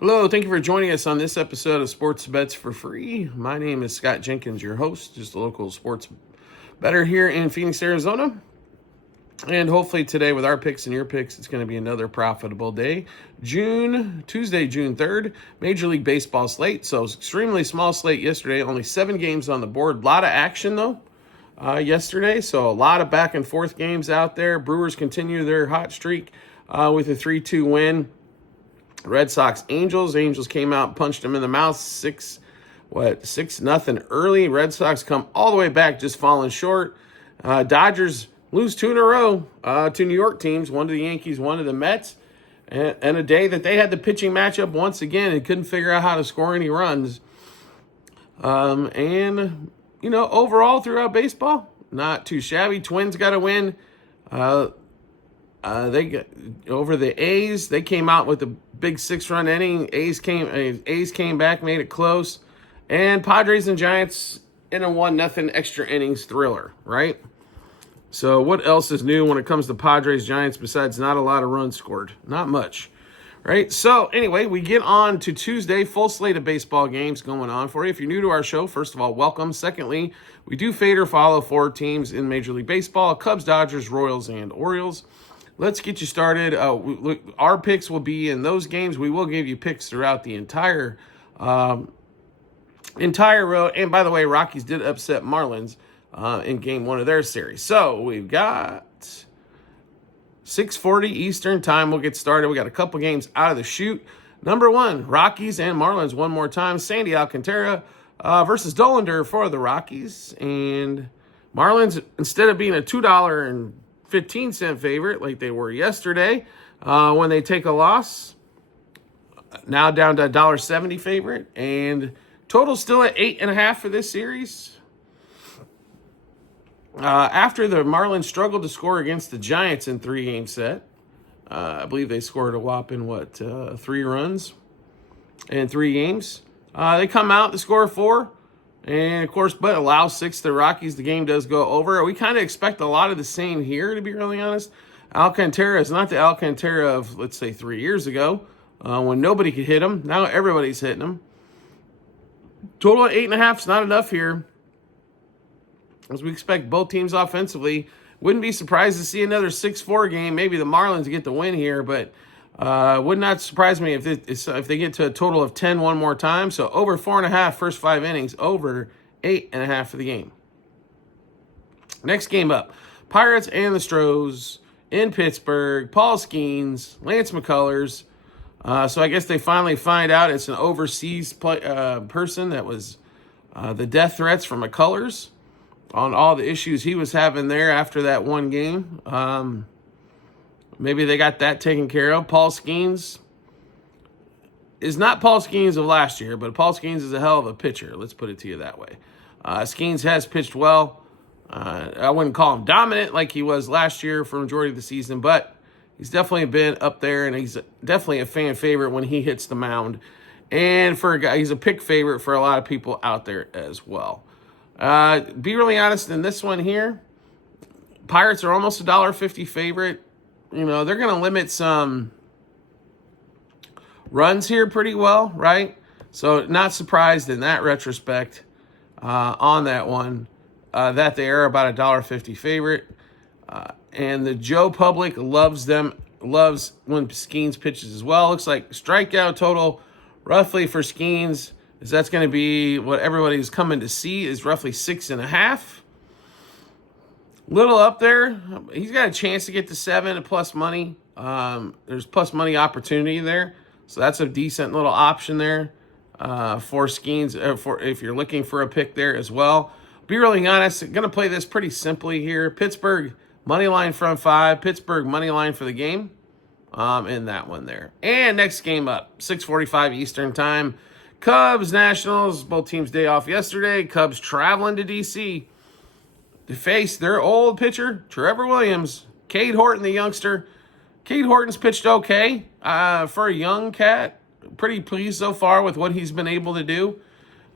Hello, thank you for joining us on this episode of Sports Bets for Free. My name is Scott Jenkins, your host, just a local sports bettor here in Phoenix, Arizona. And hopefully today with our picks and your picks, it's going to be another profitable day. Tuesday, June 3rd, Major League Baseball slate. So extremely small slate yesterday, only 7 games on the board. A lot of action though yesterday, so a lot of back and forth games out there. Brewers continue their hot streak with a 3-2 win. Red Sox, Angels. Angels came out and punched them in the mouth 6-0 early. Red Sox come all the way back, just falling short. Dodgers lose 2 in a row to New York teams, one to the Yankees, one to the Mets. And a day that they had the pitching matchup once again and couldn't figure out how to score any runs. Overall throughout baseball, not too shabby. Twins got a win. They got over the A's. They came out with a big 6-run inning. A's came back, made it close. And Padres and Giants in a 1-0 extra innings thriller, right? So what else is new when it comes to Padres Giants besides not a lot of runs scored? Not much, right? So anyway, we get on to Tuesday, full slate of baseball games going on for you. If you're new to our show, first of all, welcome. Secondly, we do fade or follow 4 teams in Major League Baseball: Cubs, Dodgers, Royals, and Orioles. Let's get you started. Our picks will be in those games. We will give you picks throughout the entire road. And by the way, Rockies did upset Marlins in game 1 of their series. So we've got 6:40 Eastern time. We'll get started. We got a couple games out of the chute. Number 1, Rockies and Marlins one more time. Sandy Alcantara versus Dollander for the Rockies. And Marlins, instead of being a $2.15 favorite like they were yesterday when they take a loss, now down to $1.70 favorite, and total still at 8.5 for this series. After the Marlins struggled to score against the Giants in 3-game set, I believe they scored a whopping 3 runs in 3 games. They come out to score 4. And, of course, but allow 6 to the Rockies. The game does go over. We kind of expect a lot of the same here, to be really honest. Alcantara is not the Alcantara of, let's say, 3 years ago when nobody could hit him. Now everybody's hitting him. Total of 8.5 is not enough here, as we expect both teams offensively. Wouldn't be surprised to see another 6-4 game. Maybe the Marlins get the win here, but would not surprise me if they get to a total of 10 one more time. So over 4.5 first 5 innings, over 8.5 for the game. Next game up, Pirates and the Stros in Pittsburgh. Paul Skeens, Lance McCullers. So I guess they finally find out it's an overseas person that was the death threats from McCullers on all the issues he was having there after that one game. Maybe they got that taken care of. Paul Skeens is not Paul Skeens of last year, but Paul Skeens is a hell of a pitcher. Let's put it to you that way. Skeens has pitched well. I wouldn't call him dominant like he was last year for the majority of the season, but he's definitely been up there, and he's definitely a fan favorite when he hits the mound. And for a guy, he's a pick favorite for a lot of people out there as well. Be really honest in this one here, Pirates are almost a $1.50 favorite. You know, they're going to limit some runs here pretty well, right? So not surprised in that retrospect on that one that they are about a $1.50 favorite. And the Joe public loves when Skeens pitches as well. Looks like strikeout total roughly for Skeens, is that's going to be what everybody's coming to see, is roughly 6.5. Little up there. He's got a chance to get to 7 at plus money. There's plus money opportunity there. So that's a decent little option there for Skeens, for if you're looking for a pick there as well. Be really honest, going to play this pretty simply here. Pittsburgh money line front 5. Pittsburgh money line for the game in that one there. And next game up, 6:45 Eastern time. Cubs, Nationals, both teams day off yesterday. Cubs traveling to D.C. to face their old pitcher, Trevor Williams. Cade Horton, the youngster. Cade Horton's pitched okay for a young cat. Pretty pleased so far with what he's been able to do.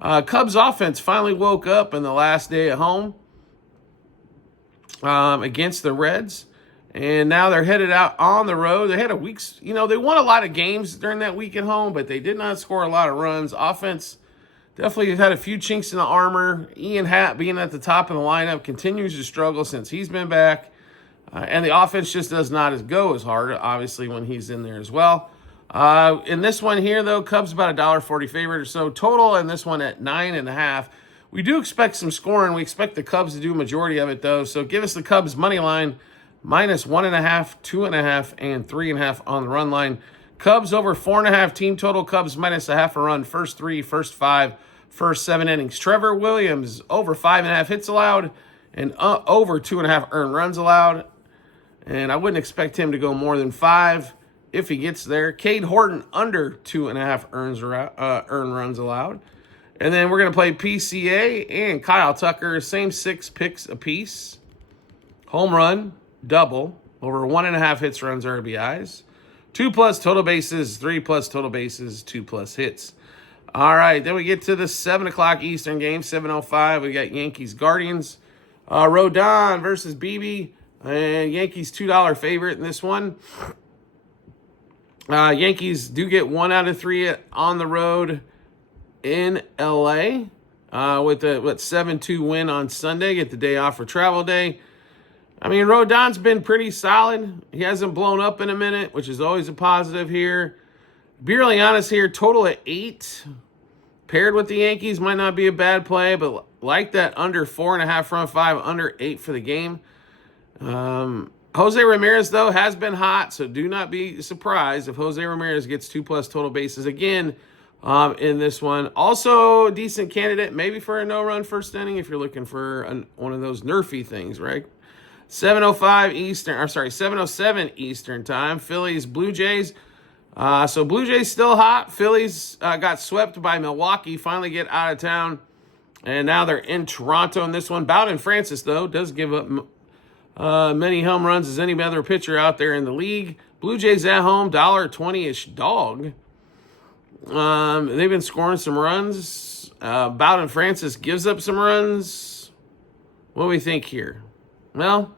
Cubs offense finally woke up in the last day at home against the Reds. And now they're headed out on the road. They had a week's, they won a lot of games during that week at home, but they did not score a lot of runs. Offense definitely had a few chinks in the armor. Ian Happ being at the top of the lineup continues to struggle since he's been back. And the offense just does not go as hard, obviously, when he's in there as well. In this one here, though, Cubs about $1.40 favorite or so. Total in this one at 9.5. We do expect some scoring. We expect the Cubs to do a majority of it, though. So give us the Cubs money line minus 1.5, 2.5, and 3.5 on the run line. Cubs over 4.5 team total. Cubs minus a half a run. First 3, first 5, first 7 innings. Trevor Williams over 5.5 hits allowed and over 2.5 earned runs allowed. And I wouldn't expect him to go more than 5 if he gets there. Cade Horton under 2.5 earned runs allowed. And then we're going to play PCA and Kyle Tucker, same 6 picks apiece. Home run, double, over 1.5 hits, runs, RBIs. 2+ total bases, 3+ total bases, 2+ hits. All right, then we get to the 7 o'clock Eastern game, 7:05. We got Yankees Guardians. Rodon versus BB. And Yankees $2 favorite in this one. Yankees do get 1 out of 3 on the road in LA with a 7-2 win on Sunday. Get the day off for travel day. I mean, Rodon's been pretty solid. He hasn't blown up in a minute, which is always a positive here. Be really honest here, total at 8. Paired with the Yankees might not be a bad play, but like that under 4.5 front 5, under 8 for the game. Jose Ramirez, though, has been hot, so do not be surprised if Jose Ramirez gets 2+ total bases again in this one. Also, a decent candidate maybe for a no-run first inning if you're looking for one of those nerfy things, right? 7:07 Eastern time. Phillies, Blue Jays. So Blue Jays still hot. Phillies got swept by Milwaukee, finally get out of town, and now they're in Toronto in this one. Bowden Francis, though, does give up many home runs as any other pitcher out there in the league. Blue Jays at home, $1.20-ish dog. They've been scoring some runs. Bowden Francis gives up some runs. What do we think here? Well,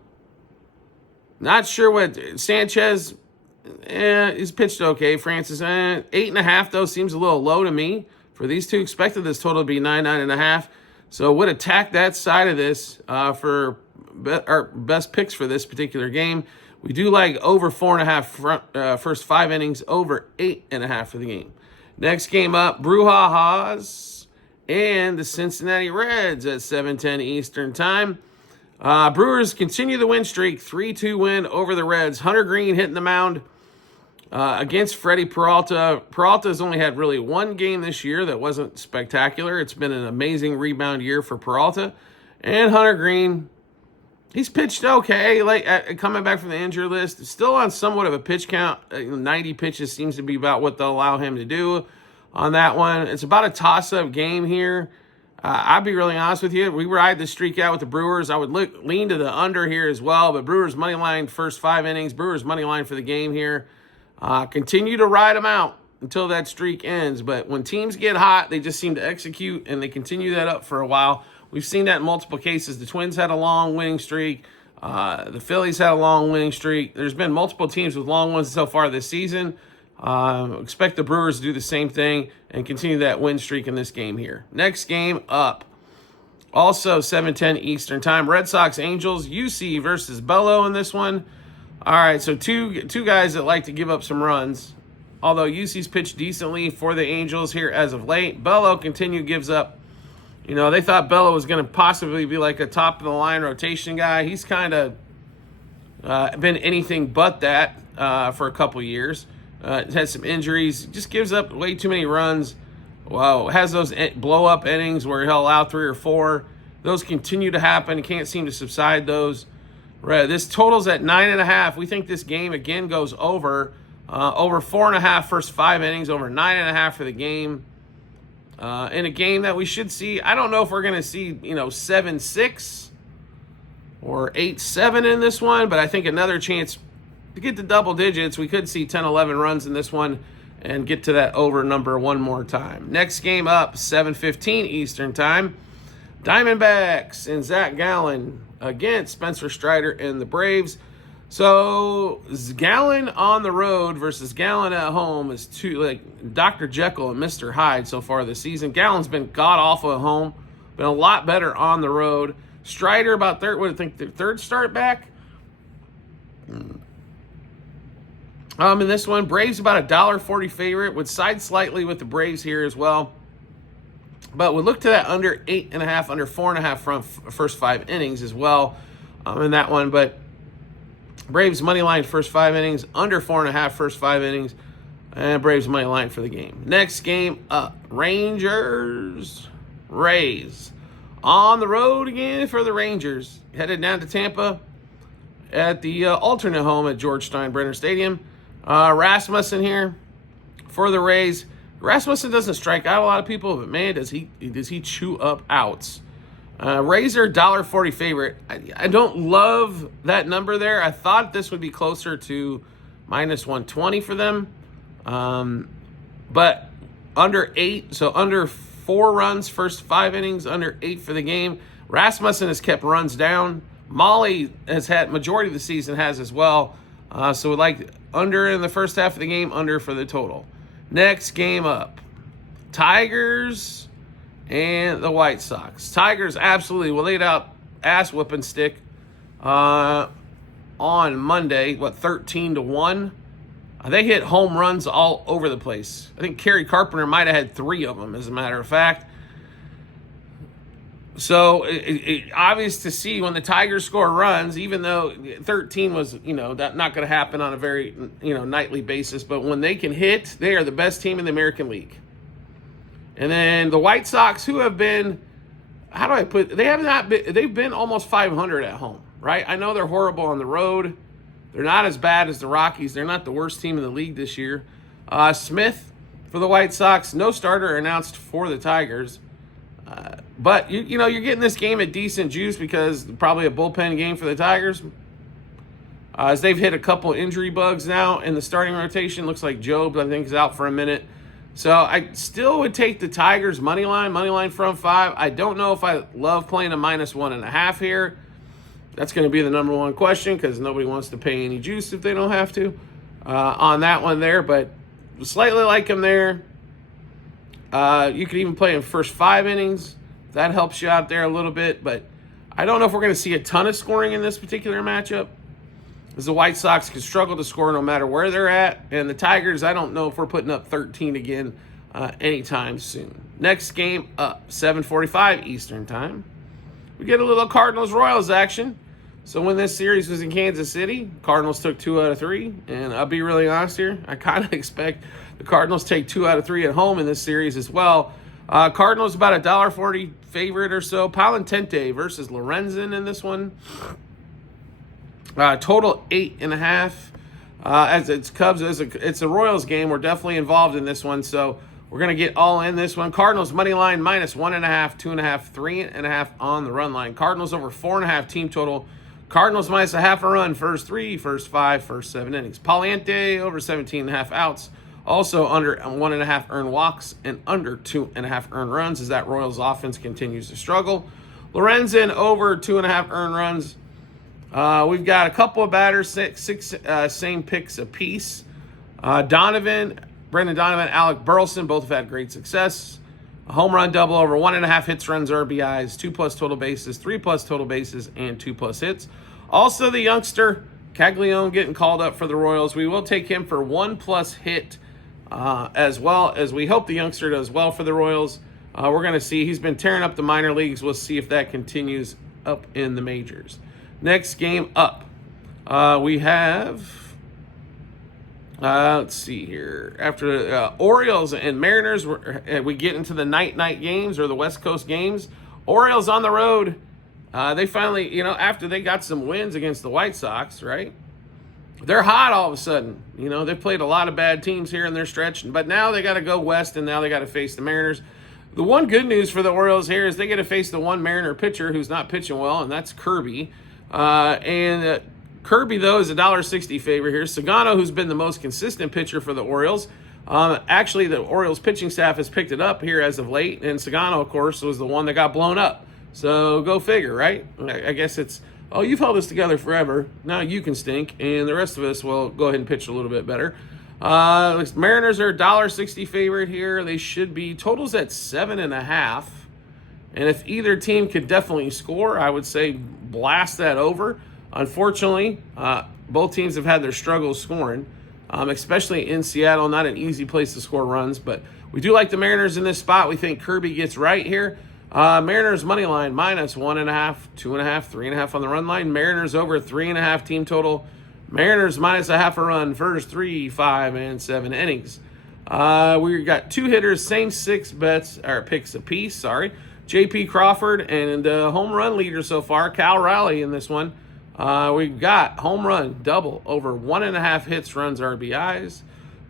not sure what Sanchez, he's pitched okay. Francis, 8.5, though, seems a little low to me. For these two, expected this total to be 9.5. So would attack that side of this for our best picks for this particular game. We do like over 4.5 first 5 innings, over 8.5 for the game. Next game up, Brouhaha's and the Cincinnati Reds at 7:10 Eastern time. Brewers continue the win streak, 3-2 win over the Reds. Hunter Green hitting the mound against Freddie Peralta. Peralta's only had really one game this year that wasn't spectacular. It's been an amazing rebound year for Peralta. And Hunter Green, he's pitched okay, coming back from the injury list. Still on somewhat of a pitch count. 90 pitches seems to be about what they'll allow him to do on that one. It's about a toss-up game here. I'll be really honest with you. We ride the streak out with the Brewers. I would lean to the under here as well, but Brewers money line first 5 innings. Brewers money line for the game here. Continue to ride them out until that streak ends. But when teams get hot, they just seem to execute, and they continue that up for a while. We've seen that in multiple cases. The Twins had a long winning streak. The Phillies had a long winning streak. There's been multiple teams with long ones so far this season. Expect the Brewers to do the same thing and continue that win streak in this game here. Next game up, also 7:10 Eastern time. Red Sox Angels, UC versus Bello in this one. All right, so two guys that like to give up some runs. Although UC's pitched decently for the Angels here as of late, Bello gives up. They thought Bello was going to possibly be like a top-of-the-line rotation guy. He's kind of been anything but that for a couple years. Has some injuries. Just gives up way too many runs. Wow, has those blow-up innings where he'll allow 3 or 4. Those continue to happen. He can't seem to subside those. Right, this total's at 9.5. We think this game, again, goes over 4.5 first 5 innings, over 9.5 for the game. In a game that we should see, I don't know if we're going to see, 7-6 or 8-7 in this one, but I think another chance to get to double digits. We could see 10-11 runs in this one and get to that over number one more time. Next game up, 7:15 Eastern time. Diamondbacks and Zach Gallen against Spencer Strider and the Braves. So Gallon on the road versus Gallon at home is like Dr. Jekyll and Mr. Hyde so far this season. Gallon's been god-awful at home, been a lot better on the road. Strider about third start back. In this one, Braves about $1.40 favorite. Would side slightly with the Braves here as well. But we look to that under 8.5, under 4.5 from first 5 innings as well in that one. But Braves money line first 5 innings, under 4.5 first 5 innings, and Braves money line for the game. Next game up, Rangers, Rays. On the road again for the Rangers. Headed down to Tampa at the alternate home at George Steinbrenner Stadium. Rasmussen here for the Rays. Rasmussen doesn't strike out a lot of people, but man, does he chew up outs. Rays are $1.40 favorite. I don't love that number there. I thought this would be closer to minus 120 for them. But under 8, so under 4 runs, first 5 innings, under 8 for the game. Rasmussen has kept runs down. Molly has had, majority of the season has as well. So like under in the first half of the game, under for the total. Next game up, Tigers and the White Sox. Tigers absolutely laid out ass whooping stick on Monday. 13-1. They hit home runs all over the place. I think Kerry Carpenter might have had 3 of them, as a matter of fact. So it's obvious to see when the Tigers score runs, even though 13 was, that not going to happen on a very, nightly basis. But when they can hit, they are the best team in the American League. And then the White Sox, who have been, they've been almost 500 at home, right? I know they're horrible on the road. They're not as bad as the Rockies. They're not the worst team in the league this year. Smith for the White Sox, no starter announced for the Tigers. But, you're getting this game at decent juice because probably a bullpen game for the Tigers. As they've hit a couple injury bugs now in the starting rotation. Looks like Job, I think, is out for a minute. So I still would take the Tigers money line from 5. I don't know if I love playing a minus 1.5 here. That's going to be the number one question because nobody wants to pay any juice if they don't have to on that one there. But slightly like them there. You could even play in first 5 innings. That helps you out there a little bit. But I don't know if we're going to see a ton of scoring in this particular matchup, as the White Sox can struggle to score no matter where they're at. And the Tigers, I don't know if we're putting up 13 again anytime soon. Next game up, 7:45 Eastern time. We get a little Cardinals-Royals action. So when this series was in Kansas City, Cardinals took 2 out of 3. And I'll be really honest here, I kind of expect the Cardinals take 2 out of 3 at home in this series as well. Cardinals about a $1.40 favorite or so. Palantente versus Lorenzen in this one. Total 8.5. As it's Cubs, it's a Royals game. We're definitely involved in this one, so we're going to get all in this one. Cardinals money line minus 1.5, 2.5, 3.5 on the run line. Cardinals over 4.5 team total. Cardinals minus a half a run, first 3, first 5, first 7 innings. Palante over 17.5 outs. Also under 1.5 earned walks and under 2.5 earned runs as that Royals offense continues to struggle. Lorenzen over 2.5 earned runs. We've got a couple of batters, six same picks apiece. Brendan Donovan, Alec Burleson, both have had great success. A home run double over 1.5 hits, runs, RBIs, 2+ total bases, 3+ total bases, and 2+ hits. Also the youngster, Caglione, getting called up for the Royals. We will take him for 1+ hit as well, as we hope the youngster does well for the Royals. We're going to see. He's been tearing up the minor leagues. We'll see if that continues up in the majors. Next game up, we have, let's see here. After Orioles and Mariners, we get into the night games or the West Coast games. Orioles on the road. They finally, after they got some wins against the White Sox, right? They're hot all of a sudden. They've played a lot of bad teams here in their stretch, but now they got to go west, and now they got to face the Mariners. The one good news for the Orioles here is they get to face the one Mariner pitcher who's not pitching well, and that's Kirby. Kirby, though, is a $1.60 favorite here. Sagano, who's been the most consistent pitcher for the Orioles. Actually, the Orioles pitching staff has picked it up here as of late, and Sagano, of course, was the one that got blown up. So go figure, right? I guess it's oh, you've held us together forever. Now you can stink, and the rest of us will go ahead and pitch a little bit better. Mariners are $1.60 favorite here. They should be. Totals at 7.5. And if either team could definitely score, I would say blast that over. Unfortunately, both teams have had their struggles scoring, especially in Seattle. Not an easy place to score runs, but we do like the Mariners in this spot. We think Kirby gets right here. Mariners money line minus 1.5, 2.5, 3.5 on the run line. Mariners over 3.5 team total. Mariners minus a half a run, first 3, 5, and 7 innings. We got 2 hitters, same 6 picks apiece. Sorry. J.P. Crawford and home run leader so far, Cal Raleigh in this one. We've got home run, double, over 1.5 hits, runs, RBIs,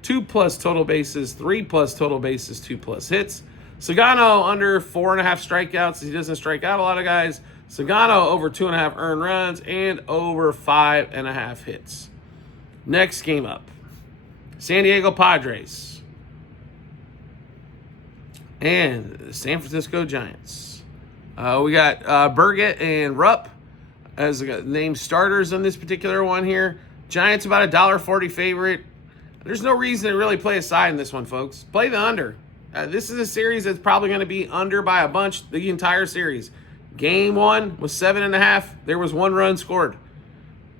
2+ total bases, 3+ total bases, 2+ hits. Sagano under 4.5 strikeouts. He doesn't strike out a lot of guys. Sagano over 2.5 earned runs and over 5.5 hits. Next game up, San Diego Padres and the San Francisco Giants. We got Burgett and Rupp as named starters on this particular one here. Giants about a $1.40 favorite. There's no reason to really play a side in this one, folks. Play the under. This is a series that's probably going to be under by a bunch the entire series. Game 1 was 7.5. There was 1 run scored.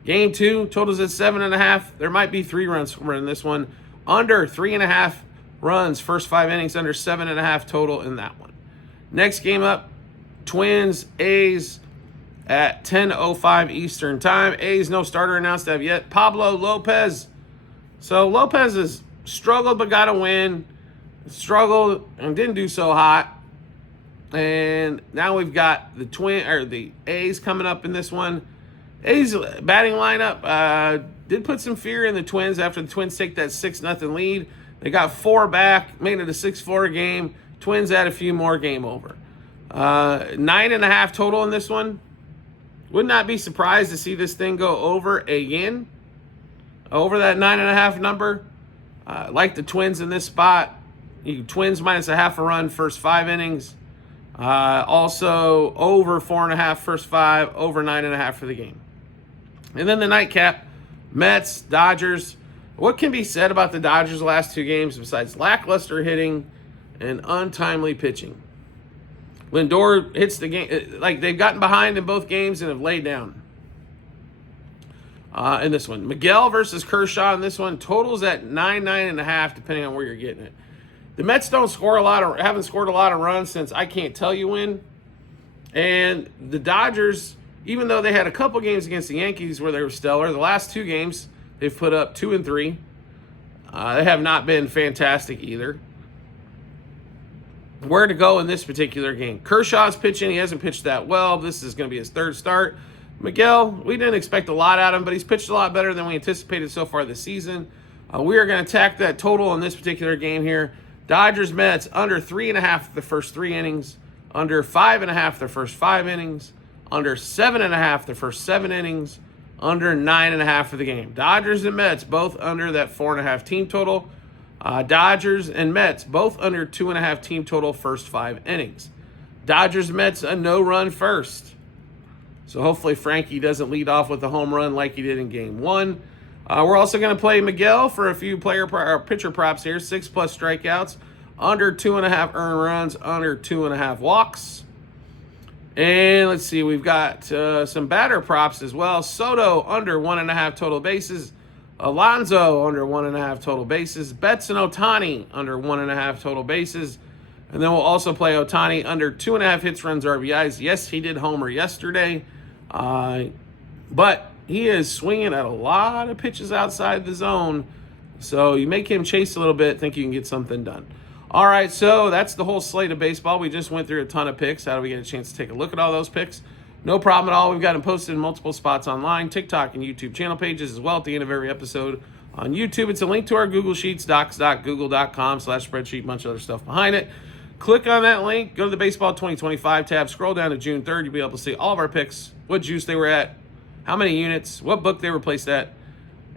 Game 2, totals at 7.5. There might be 3 runs scored in this one. Under 3.5 runs, first 5 innings, under 7.5 total in that one. Next game up, Twins, A's at 10:05 Eastern time. A's no starter announced as of yet. Pablo Lopez. So Lopez has struggled but got a win. Struggled and didn't do so hot. And now we've got the A's coming up in this one. A's batting lineup did put some fear in the Twins after the Twins take that 6-0 lead. They got 4 back, made it a 6-4 game. Twins add a few more, game over. 9.5 total in this one. Would not be surprised to see this thing go over again. Over that 9.5 number. Like the Twins in this spot. Twins minus a half a run, first 5 innings. Also over 4.5 first 5, over 9.5 for the game. And then the nightcap, Mets, Dodgers. What can be said about the Dodgers' last 2 games besides lackluster hitting and untimely pitching? Lindor hits the game, like they've gotten behind in both games and have laid down. In this one, Miguel versus Kershaw in this one, totals at 9.5, depending on where you're getting it. The Mets haven't scored a lot of runs since I can't tell you when. And the Dodgers, even though they had a couple games against the Yankees where they were stellar, the last 2 games they've put up 2 and 3. They have not been fantastic either. Where to go in this particular game? Kershaw's pitching. He hasn't pitched that well. This is going to be his 3rd start. Miguel, we didn't expect a lot out of him, but he's pitched a lot better than we anticipated so far this season. We are going to attack that total in this particular game here. Dodgers, Mets, under 3.5 the first 3 innings, under 5.5 the first 5 innings, under 7.5 the first 7 innings, under 9.5 for the game. Dodgers and Mets both under that 4.5 team total. Dodgers and Mets both under 2.5 team total first 5 innings. Dodgers, Mets, a no-run first. So hopefully Frankie doesn't lead off with a home run like he did in Game 1. We're also going to play Miguel for a few pitcher props here. 6+ strikeouts, under 2.5 earned runs, under 2.5 walks. And let's see, we've got some batter props as well. Soto under 1.5 total bases. Alonso under 1.5 total bases. Betts and Ohtani under 1.5 total bases. And then we'll also play Ohtani under 2.5 hits, runs, RBIs. Yes, he did homer yesterday. But he is swinging at a lot of pitches outside the zone. So you make him chase a little bit, think you can get something done. All right, so that's the whole slate of baseball. We just went through a ton of picks. How do we get a chance to take a look at all those picks? No problem at all. We've got them posted in multiple spots online, TikTok and YouTube channel pages as well at the end of every episode. On YouTube, it's a link to our Google Sheets, docs.google.com/spreadsheet, bunch of other stuff behind it. Click on that link, go to the Baseball 2025 tab, scroll down to June 3rd. You'll be able to see all of our picks, what juice they were at, how many units, what book they were placed at,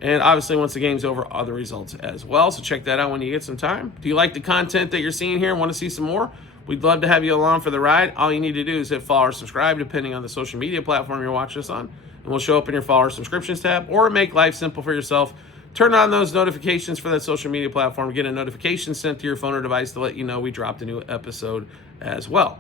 and obviously once the game's over, other results as well. So check that out when you get some time. Do you like the content that you're seeing here and want to see some more? We'd love to have you along for the ride. All you need to do is hit follow or subscribe, depending on the social media platform you're watching us on. and will show up in your follower subscriptions tab. Or make life simple for yourself. Turn on those notifications for that social media platform. Get a notification sent to your phone or device to let you know we dropped a new episode as well.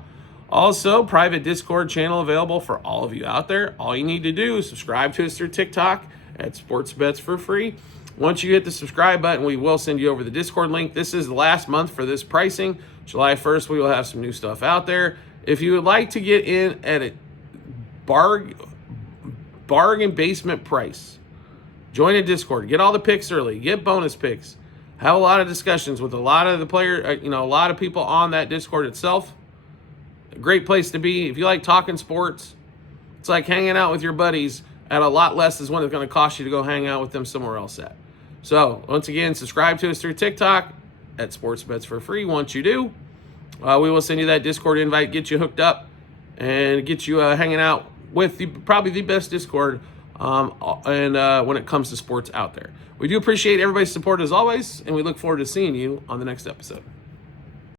Also, private Discord channel available for all of you out there. All you need to do is subscribe to us through TikTok at Sports Bets for free. Once you hit the subscribe button, we will send you over the Discord link. This is the last month for this pricing. July 1st, we will have some new stuff out there. If you would like to get in at a bargain basement price, join a Discord. Get all the picks early. Get bonus picks. Have a lot of discussions with a lot of the player, a lot of people on that Discord itself. A great place to be. If you like talking sports, it's like hanging out with your buddies at a lot less is what it's going to cost you to go hang out with them somewhere else at. So, once again, subscribe to us through TikTok at Sports Bets for free. Once you do, we will send you that Discord invite, get you hooked up, and get you hanging out with probably the best Discord when it comes to sports out there. We do appreciate everybody's support as always, and we look forward to seeing you on the next episode.